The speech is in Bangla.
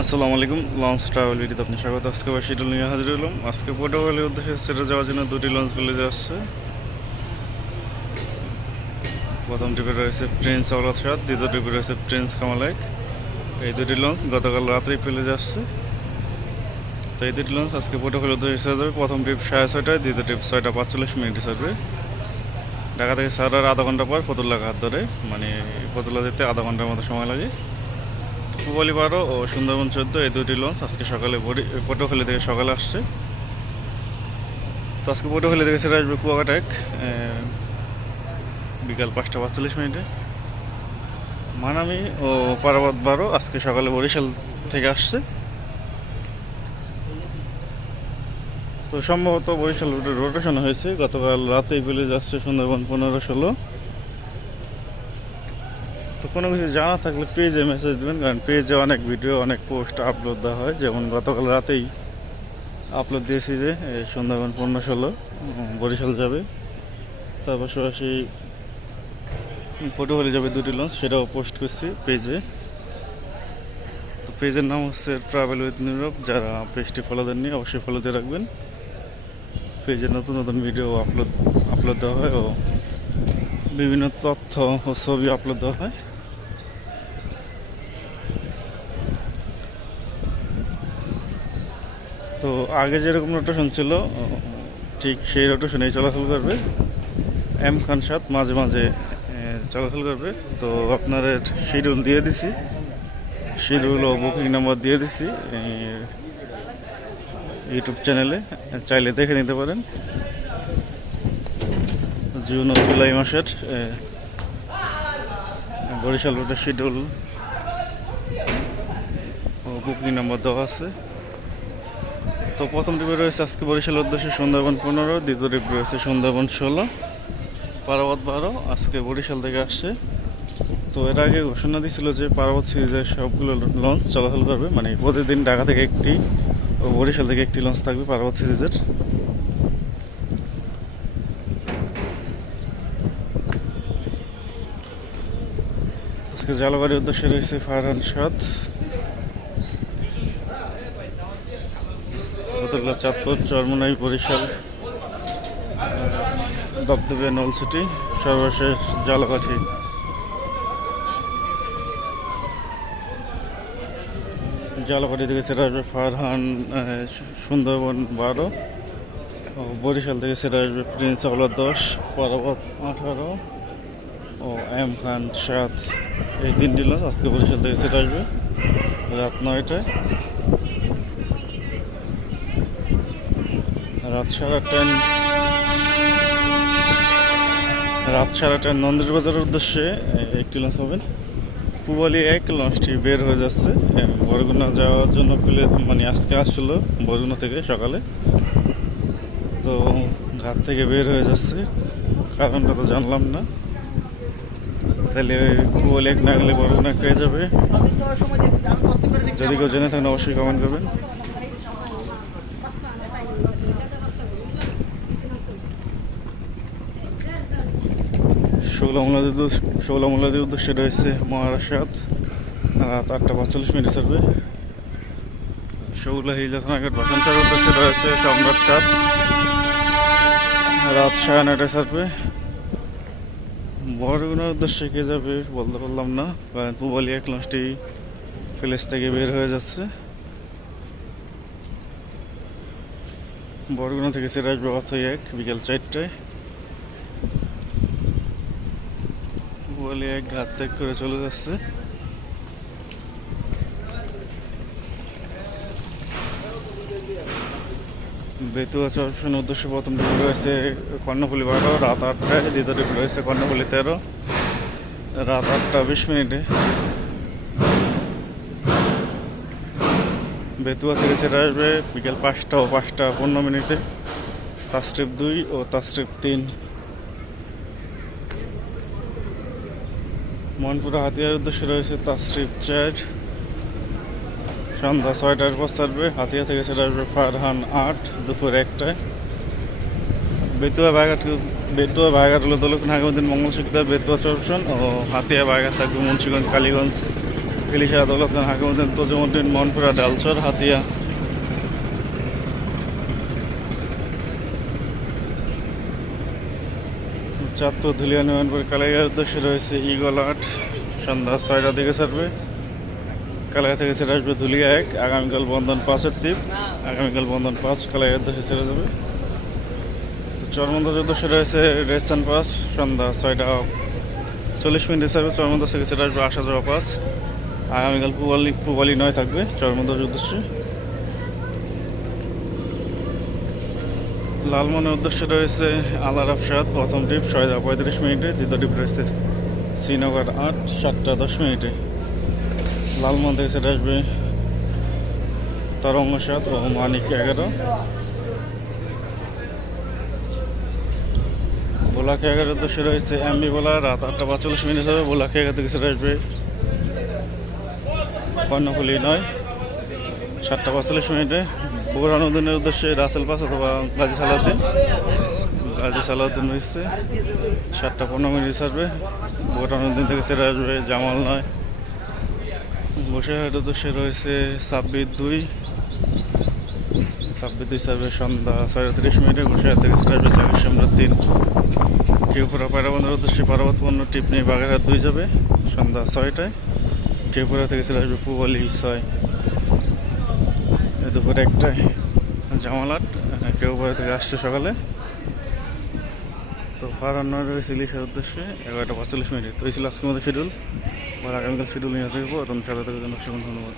আসসালামু আলাইকুম। লঞ্চ ট্রাভেল ভিডিওতে আপনি স্বাগত। আজকে আবার শিডিউল নিয়ে হাজির হলাম। আজকে পোর্টুগালের উদ্দেশ্যে সেটা যাওয়ার জন্য দুটি লঞ্চ ভিলেজে আসছে। প্রথম ট্রিপে রয়েছে প্রিন্স আওলাদ শাদ, দ্বিতীয় ট্রিপে রয়েছে প্রিন্স কামালাইক। এই দুটি লঞ্চ গতকাল রাত্রেই ভিলেজে আসছে। তো এই দুটি লঞ্চ আজকে পোর্টুগালের উদ্দেশ্যে ছেড়ে যাবে। প্রথম ট্রিপ 6:30টায়, দ্বিতীয় ট্রিপ 6:45 ছাড়বে। ঢাকা থেকে ছাড়ার আধা ঘন্টা পর ফতুল্লা ঘাট ধরে, মানে ফতুল্লা যেতে আধা ঘন্টার মতো সময় লাগে। পূবালী 12 ও সুন্দরবন 14 এই দুটি লঞ্চ আজকে সকালে পটুয়াখালী থেকে সকালে আসছে। তো আজকে পটুয়াখালী থেকে সেটা আসবে কুয়াকাটা এক বিকাল 5:45। মানামি ও পারাবত 12 আজকে সকালে বরিশাল থেকে আসছে। তো সম্ভবত বরিশাল রুটে রোটেশন হয়েছে, গতকাল রাতেই পেলে যাচ্ছে সুন্দরবন 15-16। তো কোনো কিছু জানা থাকলে পেজে মেসেজ দেবেন, কারণ পেজে অনেক ভিডিও অনেক পোস্ট আপলোড দেওয়া হয়। যেমন গতকাল রাতেই আপলোড দিয়েছি যে সুন্দরবন 15-16 বরিশাল যাবে, তার পাশাপাশি পটুয়াখালী যাবে দুটি লঞ্চ, সেটাও পোস্ট করছি পেজে। তো পেজের নাম হচ্ছে ট্রাভেল উইথ নীরব। যারা পেজটি ফলো দেননি অবশ্যই ফলো দিয়ে রাখবেন। পেজে নতুন নতুন ভিডিও আপলোড দেওয়া হয় ও বিভিন্ন তথ্য ও ছবি আপলোড দেওয়া হয়। তো আগে যেরকম রোটেশন ছিল ঠিক সেই রোটেশনেই চলাচল করবে। এম খান সাত মাঝে মাঝে চলাচল করবে। তো আপনাদের শিডিউল দিয়ে দিছি, শিডিউল ও বুকিং নাম্বার দিয়ে দিছি ইউটিউব চ্যানেলে, চাইলে দেখে নিতে পারেন। জুন ও জুলাই মাসের বরিশাল রুটের শিডিউল ও বুকিং নাম্বার দেওয়া আছে। তো প্রথম ট্রিপে রয়েছে আজকে বরিশালের উদ্দেশ্যে সুন্দরবন 15, দ্বিতীয় ট্রিপ রয়েছে সুন্দরবন 16, পারাবত 12 আজকে বরিশাল থেকে আসছে। তো এর আগে ঘোষণা দিয়েছিল যে পারাবত সিরিজের সবগুলো লঞ্চ চলাচল করবে, মানে প্রতিদিন ঢাকা থেকে একটি ও বরিশাল থেকে একটি লঞ্চ থাকবে পারাবত সিরিজের। আজকে জালবাড়ির উদ্দেশ্যে রয়েছে ফারহান সাদ, ফতুল্লা, চাঁদপুর, চরমোনাই, বরিশাল, দপদপে, নলছিটি, সর্বশেষ জালকাঠি। জালকাঠি থেকে সেটা আসবে ফারহান সুন্দরবন 12, বরিশাল থেকে সেটা আসবে প্রিন্স আওলাদ 10, পারাবত 18 ও এম খান 7। এই তিনটি লঞ্চ আজকে বরিশাল থেকে সেটা আসবে রাত 9টায়। রাত 8:30 নন্দির বাজারের উদ্দেশ্যে একটি লঞ্চ হবেন। পূবালী 1 লঞ্চটি বের হয়ে যাচ্ছে বরগুনা যাওয়ার জন্য, মানে আজকে আসছিল বরগুনা থেকে সকালে। তো ঘাট থেকে বের হয়ে যাচ্ছে, কারণটা তো জানলাম না। তাহলে পূবালী 1 না গেলে বরগুনা পেয়ে যাবে। যদি কেউ জেনে থাকেন অবশ্যই কমেন্ট করবেন। শৌলামুলাদের উদ্দেশ্যে রয়েছে মহারাষ্ট্র রাত 8:45 ছাড়বে। শৌলা হিজলা থানাঘাট ভাষান্তর উদ্দেশ্যে রয়েছে সম্রাট 7 রাত 9:30 ছাড়বে। বরগুনার উদ্দেশ্যে কে যাবে বলতে পারলাম না, কারণ পূবালী 1 লঞ্চটি প্লেস থেকে বের হয়ে যাচ্ছে। বরগুনা থেকে সেটা আসবে অথই 1 বিকেল 4টায়। পূবালী 1 ঘাট ত্যাগ করে চলে যাচ্ছে। বেতুয়া চরফের উদ্দেশ্যে প্রথম ট্রিপ রয়েছে কর্ণফুলী 12 রাত 8টায়, দ্বিতীয় ট্রিপ রয়েছে কর্ণফুলী 13 রাত 8:20। বেতুয়া থেকে সেটা আসবে বিকেল 5টা ও 5:15। তাসট্রিপ 2 ও তাসট্রিপ 3। মনপুরা হাতিয়ার উদ্দেশ্যে রয়েছে তাসট্রিপ 4 সন্ধ্যা 6টার পর ছাড়বে। হাতিয়া থেকে সেটা আসবে ফারহান 8 দুপুর 1টায়। বেতুয়া বাগাট হলো দলকুন হাকিমুদ্দিন মঙ্গল শিকদার বেতুয়া চরফেশন ও হাতিয়া বাগাট থাকবে মুন্সিগঞ্জ কালীগঞ্জ ইলিশা, দৌলতখান, হাকিমউদ্দিন, তজুমউদ্দিন, মনপুরা, ডালচর, হাতিয়া। চাঁদপুর, ধুলিয়া, নিমনপুর, কালাইয়ার উদ্দেশ্যে রয়েছে ইগল ৮, সন্ধ্যা ৬টার দিকে ছাড়বে। কালাইয়া থেকে ছেড়ে আসবে ধুলিয়া ১, আগামীকাল বন্ধন ৫-এর দ্বীপ, আগামীকাল বন্ধন ৫ কালাইয়ার উদ্দেশ্যে ছেড়ে যাবে। চরমন্দার উদ্দেশ্যে রয়েছে রেস্টার্ন পাস, সন্ধ্যা ৬টা ৪০ ছাড়বে। চরমন্দার থেকে ছেড়ে আসবে আসা যাওয়া পাস, আগামীকাল পুবালি ৯ থাকবে চরমন্দার উদ্দেশ্যে। লালমনের উদ্দেশ্যে রয়েছে আল আরাফ ৭, প্রথম ট্রিপ ৬টা ৩৫, দ্বিতীয় ট্রিপ রয়েছে শ্রীনগর ৮, ৭টা ১০। লালমন থেকে সেটা আসবে তরঙ্গ ৭ ও মানিক ১১। বোলাখে ১১ উদ্দেশ্যে রয়েছে এমবি বোলা, রাত ৮টা ৪৫ হবে। বোলাখে ১১ থেকে সেটা আসবে কর্ণফুলি ৯, ৭টা ৪৫। বগুড়া নদীর উদ্দেশ্যে রাসেল পাস অথবা গাজী সালাউদ্দিন, গাজী সালাউদ্দিন রয়েছে ৭টা ১৫ ছাড়বে। বগুড়া নদী থেকে সেটা আসবে জামাল ৯। বসিরহাট উদ্দেশ্যে রয়েছে ২৬-২ ছাড়বে সন্ধ্যা ৬টা ৩০। বসিরহাট থেকে সেটা আসবে জাগির সম্রাট ৩। কেউপুরা পায়রাবন্দের উদ্দেশ্যে পারাবত পণ্য টিপ নিয়ে বাগেরহাট ২ যাবে সন্ধ্যা ৬টায়। কেউপুরা থেকে সেটা আসবে পুবালি ৬, দুপুর ১টায়। জামাল ৮ কেউপুরা থেকে আসছে সকালে। তো ফারান রয়েছে ইলিশের উদ্দেশ্যে ১১টা ৪৫। তো এই ছিল আজকের মধ্যে শিডিউল। আগামীকাল শিডিউল নিয়ে থাকবো। এবং সাথে থাকার জন্য ধন্যবাদ।